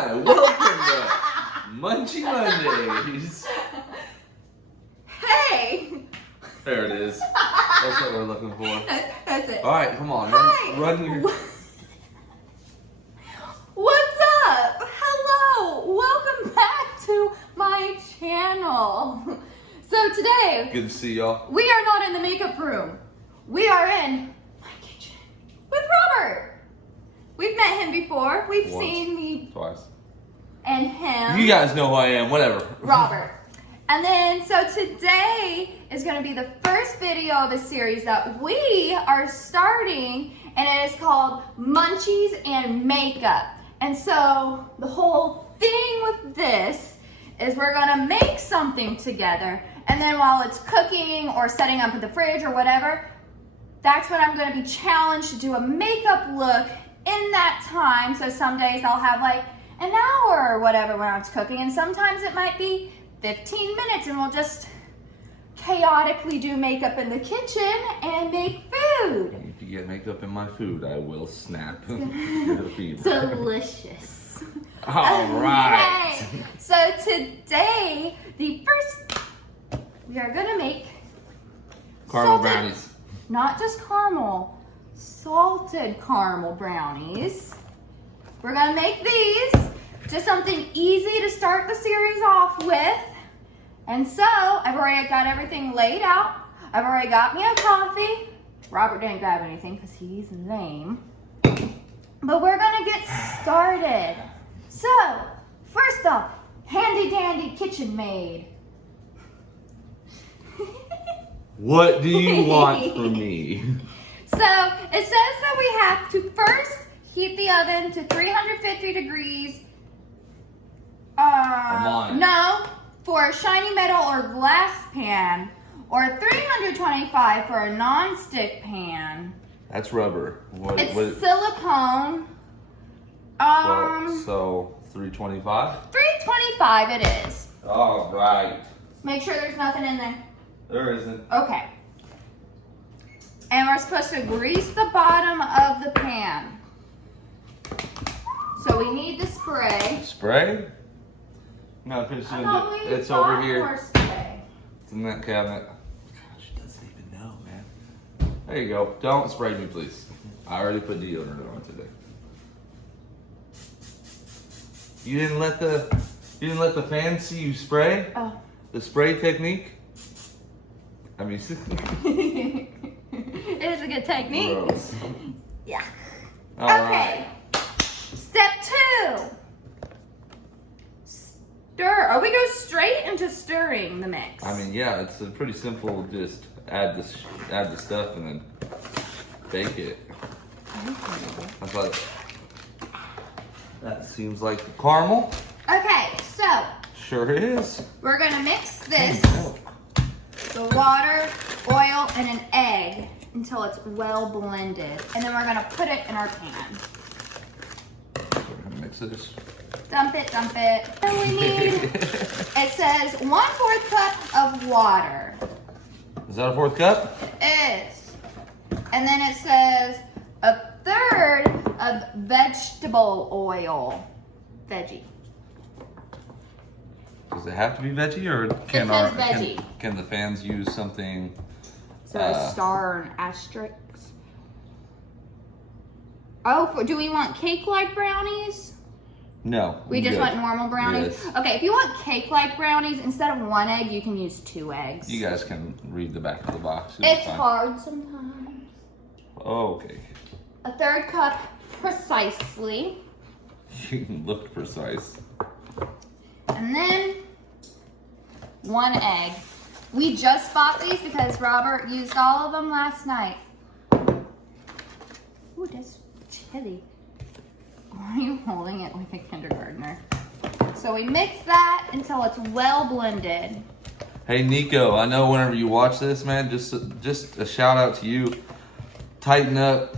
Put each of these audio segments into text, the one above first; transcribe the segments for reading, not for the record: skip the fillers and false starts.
Hi, welcome to Munchy Mondays. Hey! There it is. That's what we're looking for. That's it. All right, come on. Hi. Run your... What's up? Hello! Welcome back to my channel. So today, Good to see y'all. we are not in the makeup room. We are in my kitchen with Robert. We've met him before. We've Once. seen me Twice. and him. You guys know who I am, whatever. Robert. And then, so today is going to be the first video of a series that we are starting, and it is called Munchies and Makeup. And so the whole thing with this is we're going to make something together, and then while it's cooking or setting up in the fridge or whatever, that's when I'm going to be challenged to do a makeup look in that time. So some days I'll have like an hour or whatever when I was cooking, and sometimes it might be 15 minutes, and we'll just chaotically do makeup in the kitchen and make food. If you get makeup in my food, I will snap. Get a fever. Delicious. All right. Okay. So today, we are gonna make Caramel salted- brownies. Not just caramel, salted caramel brownies. We're gonna make these. Just something easy to start the series off with. And so, I've already got everything laid out. I've already got me a coffee. Robert didn't grab anything because he's lame. But we're gonna get started. So, first off, handy dandy kitchen maid. What do you want from me? So, it says that we have to first heat the oven to 350 degrees. No, for a shiny metal or glass pan, or 325 for a non-stick pan. That's rubber. It's silicone. So 325? 325 it is. All right. Make sure there's nothing in there. There isn't. Okay. And we're supposed to grease the bottom of the pan. So we need the spray. Spray? No, because I thought we it's got over here. more spray. It's in that cabinet. God, she doesn't even know, man. There you go. Don't spray me, please. I already put deodorant on today. You didn't let the fan see you spray? Oh. The spray technique? I mean, It is a good technique. gross. Yeah. All Okay. right. Step 2. Stir. Oh, we go straight into stirring the mix. I mean, yeah, it's a pretty simple. Just add the stuff and then bake it. I thought that seems like the caramel. Okay, so Sure is. we're gonna mix this, Oh, the water, oil, and an egg until it's well blended, and then we're gonna put it in our pan. we're gonna mix this. Dump it, dump it. And we need, it says 1/4 cup of water. Is that a 4th cup? It is. And then it says 1/3 of vegetable oil. Veggie. Does it have to be veggie, or can says veggie. can the fans use something? So a star or an asterisk. Oh, do we want cake-like brownies? No. We I'm just good. want normal brownies? Yes. Okay, if you want cake-like brownies, instead of 1 egg, you can use 2 eggs. You guys can read the back of the box. It'll be It's fine. hard sometimes. Okay. 1/3 cup precisely. You looked precise. And then 1 egg. We just bought these because Robert used all of them last night. Ooh, that's chilly. Why are you holding it like a kindergartner? So we mix that until it's well blended. Hey Nico, I know whenever you watch this, man, just a shout out to you. Tighten up,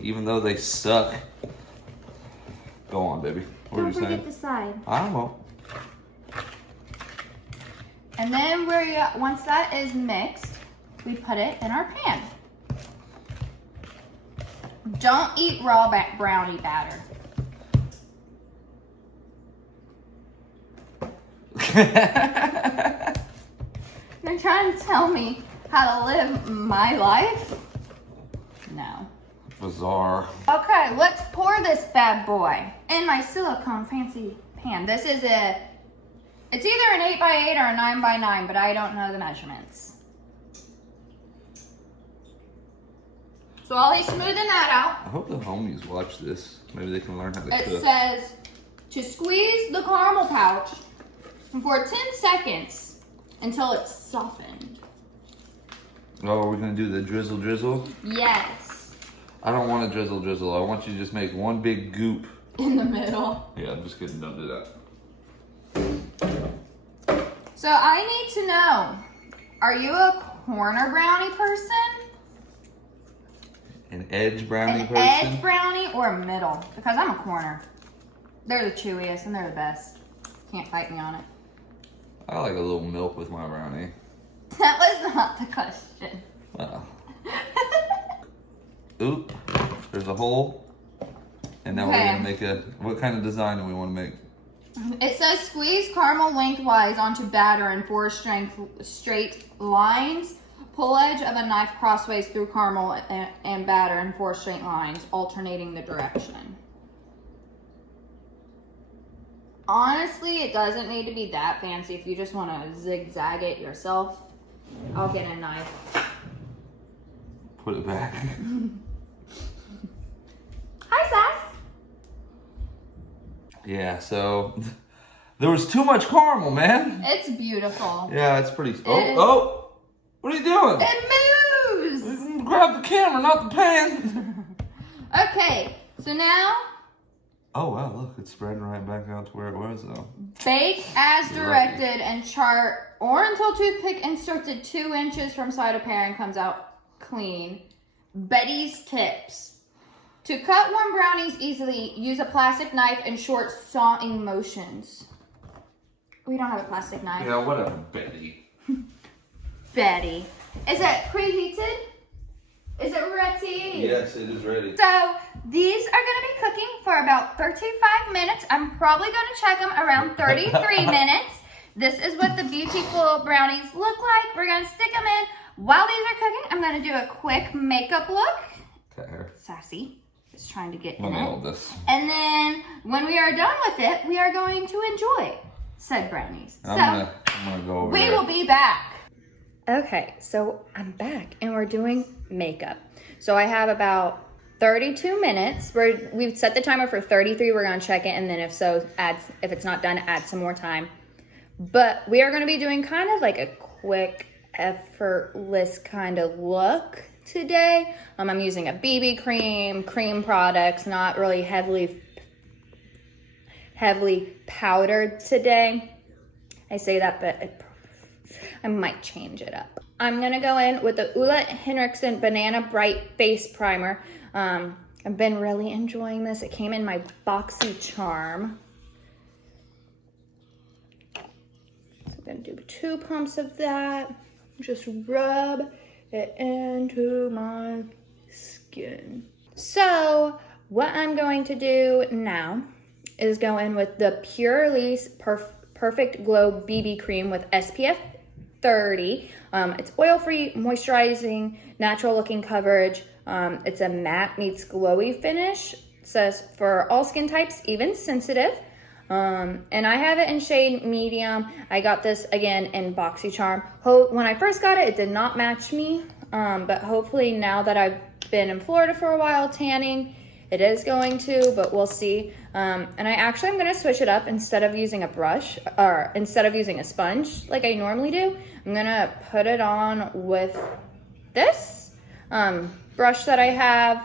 even though they suck. Go on, baby. What were Don't you saying? forget the side. I won't. And then once that is mixed, we put it in our pan. Don't eat raw brownie batter. They're trying to tell me how to live my life? No. Bizarre. Okay, let's pour this bad boy in my silicone fancy pan. This is it's either an 8x8 or a 9x9, but I don't know the measurements. So while he's smoothing that out, I hope the homies watch this. Maybe they can learn how to it cook. says to squeeze the caramel pouch for 10 seconds until it's softened. Oh, we're gonna do the drizzle? Yes. I don't want a drizzle. I want you to just make one big goop. In the middle. Yeah, I'm just kidding. Don't do that. So I need to know, are you a corner brownie person? An edge brownie An person? edge brownie or a middle? Because I'm a corner. They're the chewiest and they're the best. Can't fight me on it. I like a little milk with my brownie. That was not the question. Well. Oop. There's a hole. And now we're Okay. gonna make what kind of design do we want to make? It says squeeze caramel lengthwise onto batter in 4 straight lines. Pull edge of a knife crossways through caramel and batter in 4 straight lines, alternating the direction. Honestly, it doesn't need to be that fancy. If you just want to zigzag it yourself, I'll get a knife. Put it back. Hi, Sass. Yeah, so there was too much caramel, man. It's beautiful. Yeah, it's pretty. Oh! What are you doing? It moves. Grab the camera, not the pan. Okay, so now Oh wow, look, it's spreading right back out to where it was though. bake as directed and chart or until toothpick inserted 2 inches from side of pan comes out clean. Betty's tips. To cut warm brownies easily, use a plastic knife in short sawing motions. We don't have a plastic knife. Yeah, whatever, Betty. Betty. Is it preheated? Is it ready? Yes, it is ready. So these are going to be cooking for about 35 minutes. I'm probably going to check them around 33 minutes. This is what the beautiful brownies look like. We're going to stick them in. While these are cooking, I'm going to do a quick makeup look. Okay. Sassy is trying to get Let in me it. hold this. And then when we are done with it, we are going to enjoy said brownies. I'm gonna go over we there. will be back. Okay, so I'm back and we're doing makeup. So I have about 32 minutes. We've set the timer for 33. We're gonna check it, and then if it's not done, add some more time. But we are gonna be doing kind of like a quick, effortless kind of look today. I'm using a BB cream products, not really heavily powdered today. I say that, but I might change it up. I'm gonna go in with the Ulla Henriksen Banana Bright Face Primer. I've been really enjoying this. It came in my boxy charm. So I'm gonna do 2 pumps of that. Just rub it into my skin. So what I'm going to do now is go in with the Pure Release Perfect Glow BB Cream with SPF 30. It's oil-free, moisturizing, natural-looking coverage. It's a matte meets glowy finish. It says for all skin types, even sensitive. And I have it in shade medium. I got this again in BoxyCharm. When I first got it, it did not match me. But hopefully now that I've been in Florida for a while tanning, it is going to, but we'll see. And I'm gonna switch it up. Instead of using a brush, or instead of using a sponge like I normally do, I'm gonna put it on with this brush that I have.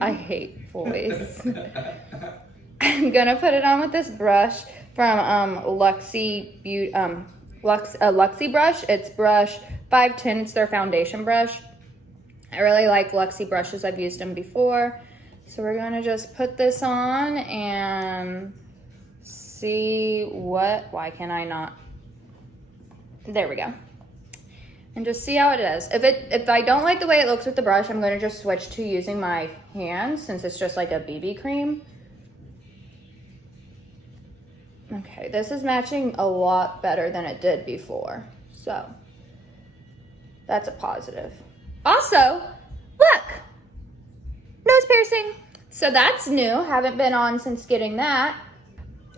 I hate boys. I'm gonna put it on with this brush from Luxy brush. It's brush 510. It's their foundation brush. I really like Luxy brushes. I've used them before. So we're gonna just put this on and see why can I not? There we go. And just see how it is. If I don't like the way it looks with the brush, I'm gonna just switch to using my hands since it's just like a BB cream. Okay, this is matching a lot better than it did before. So, that's a positive. Also, look! Nose piercing. So that's new. Haven't been on since getting that.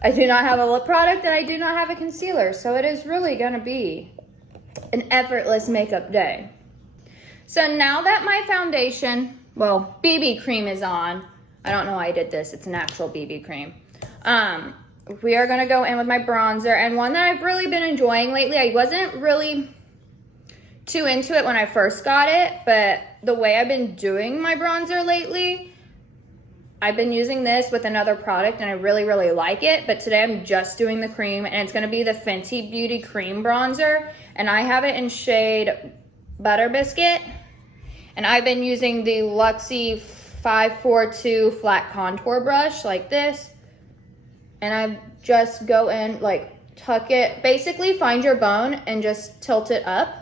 I do not have a lip product and I do not have a concealer. So it is really gonna be an effortless makeup day. So now that my foundation, well, BB cream is on. I don't know why I did this. It's an actual BB cream. We are gonna go in with my bronzer, and one that I've really been enjoying lately. I wasn't really too into it when I first got it, but the way I've been doing my bronzer lately, I've been using this with another product and I really, really like it. But today I'm just doing the cream, and it's gonna be the Fenty Beauty Cream Bronzer. And I have it in shade Butter Biscuit. And I've been using the Luxie 542 flat contour brush like this. And I just go in, like, tuck it, basically find your bone and just tilt it up.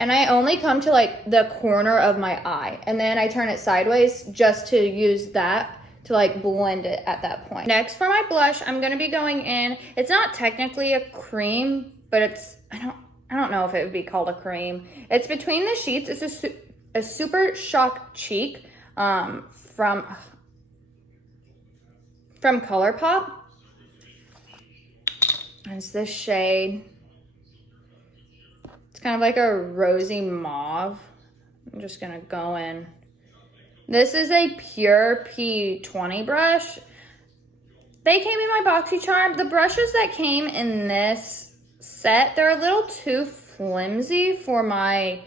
And I only come to like the corner of my eye, and then I turn it sideways just to use that to like blend it at that point. Next, for my blush, I'm gonna be going in, it's not technically a cream, but it's, I don't know if it would be called a cream. It's between the sheets. It's a Super Shock Cheek from ColourPop. It's this shade. It's kind of like a rosy mauve. I'm just gonna go in. This is a pure P20 brush. They came in my BoxyCharm. The brushes that came in this set, they're a little too flimsy for my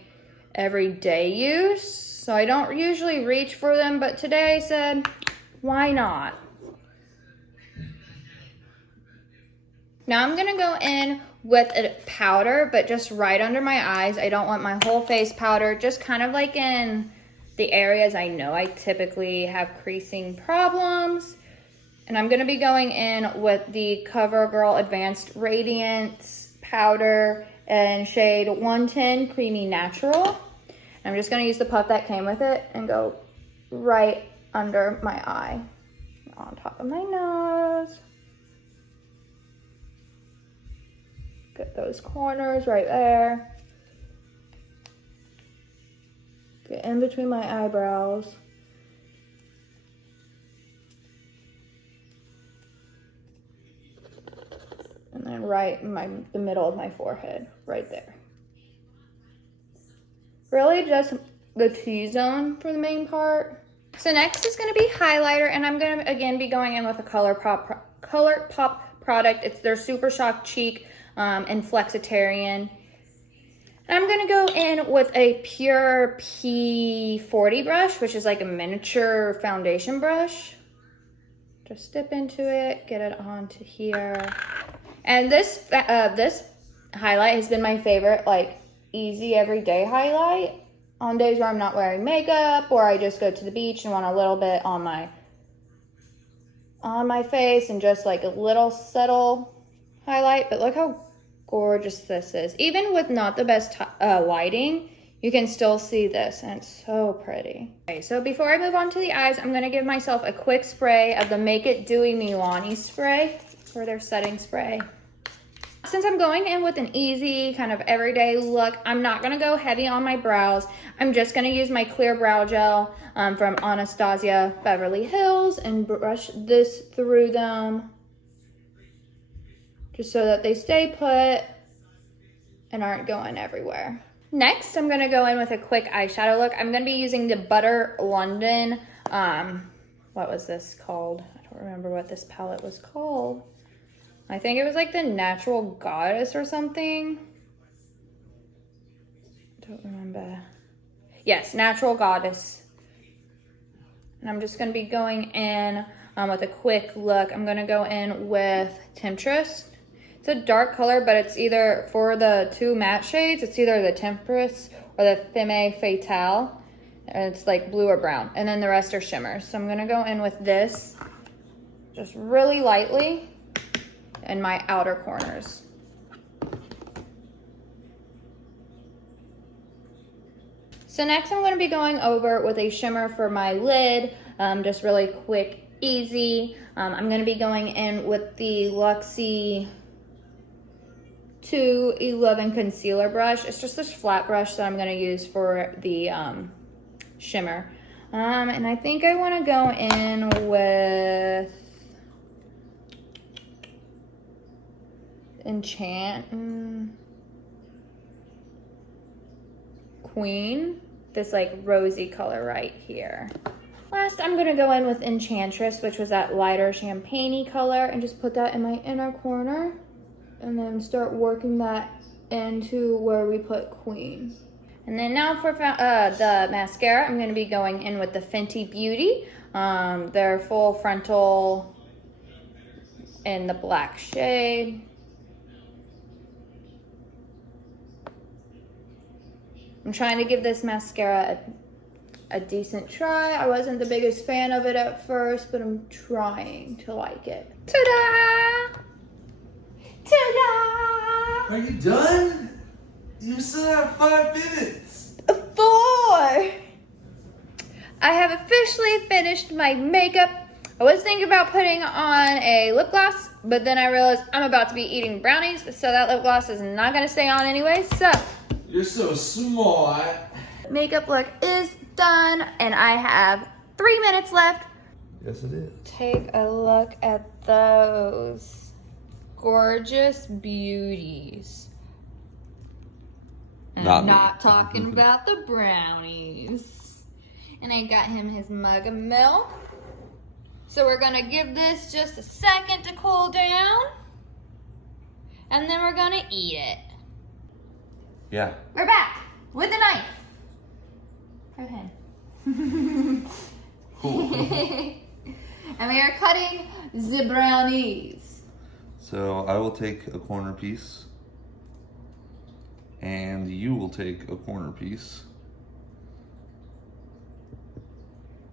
everyday use. So I don't usually reach for them, but today I said, why not? Now I'm gonna go in with a powder, but just right under my eyes. I don't want my whole face powdered, just kind of like in the areas I know I typically have creasing problems. And I'm gonna be going in with the CoverGirl Advanced Radiance powder in shade 110 Creamy Natural. I'm just gonna use the puff that came with it and go right under my eye, on top of my nose. Get those corners right there. Get in between my eyebrows. And then right in the middle of my forehead, right there. Really just the T-zone for the main part. So next is gonna be highlighter, and I'm gonna again be going in with a ColourPop product. It's their Super Shock Cheek and Flexitarian. And I'm gonna go in with a pure P40 brush, which is like a miniature foundation brush. Just dip into it, get it onto here. And this highlight has been my favorite, like easy everyday highlight on days where I'm not wearing makeup, or I just go to the beach and want a little bit on my face and just like a little subtle highlight. But look how gorgeous this is. Even with not the best lighting, you can still see this, and it's so pretty. Okay, so before I move on to the eyes, I'm gonna give myself a quick spray of the Make It Dewy Milani spray for their setting spray. Since I'm going in with an easy kind of everyday look, I'm not gonna go heavy on my brows. I'm just gonna use my clear brow gel from Anastasia Beverly Hills and brush this through them, just so that they stay put and aren't going everywhere. Next, I'm gonna go in with a quick eyeshadow look. I'm gonna be using the Butter London, what was this called? I don't remember what this palette was called. I think it was like the Natural Goddess or something. I don't remember. Yes, Natural Goddess. And I'm just gonna be going in with a quick look. I'm gonna go in with Temptress. It's a dark color, but it's either, for the two matte shades, it's either the Temptress or the Femme Fatale. And it's like blue or brown. And then the rest are shimmers. So I'm gonna go in with this just really lightly in my outer corners. So next I'm gonna be going over with a shimmer for my lid, just really quick, easy. I'm gonna be going in with the Luxie 211 concealer brush. It's just this flat brush that I'm gonna use for the shimmer. And I think I wanna go in with Queen, this like rosy color right here. Last, I'm gonna go in with Enchantress, which was that lighter champagne-y color, and just put that in my inner corner, and then start working that into where we put Queen. And then now for the mascara, I'm gonna be going in with the Fenty Beauty. Their full frontal in the black shade. I'm trying to give this mascara a decent try. I wasn't the biggest fan of it at first, but I'm trying to like it. Ta-da! Ta-da! Are you done? You still have 5 minutes. 4! I have officially finished my makeup. I was thinking about putting on a lip gloss, but then I realized I'm about to be eating brownies, so that lip gloss is not gonna stay on anyway, so. You're so smart. Makeup look is done, and I have 3 minutes left. Yes, it is. Take a look at those gorgeous beauties. And Not I'm me. not talking about the brownies. And I got him his mug of milk. So we're gonna give this just a second to cool down. And then we're gonna eat it. Yeah. We're back with a knife. Or pen. Cool. And we are cutting the brownies. So I will take a corner piece. And you will take a corner piece.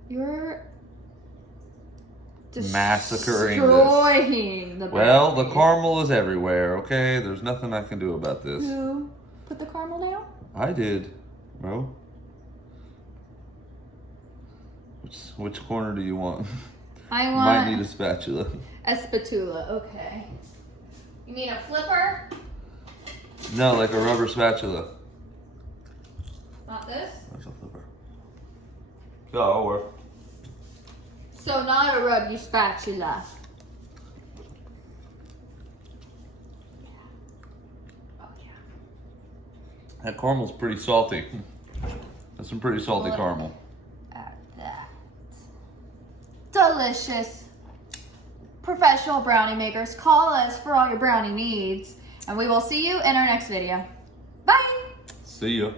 You're Massacring destroying the Well, the brownies. caramel is everywhere, okay? There's nothing I can do about this. Who put the caramel down? I did, bro. Which corner do you want? I You want might need a spatula. a spatula. Okay. You mean a flipper? No, like a rubber spatula. Not this? That's a flipper. That'll work. So not a rubby spatula. Oh yeah. That caramel's pretty salty. That's some pretty salty Look caramel. at that. Delicious. Professional brownie makers, call us for all your brownie needs. And we will see you in our next video. Bye! See ya.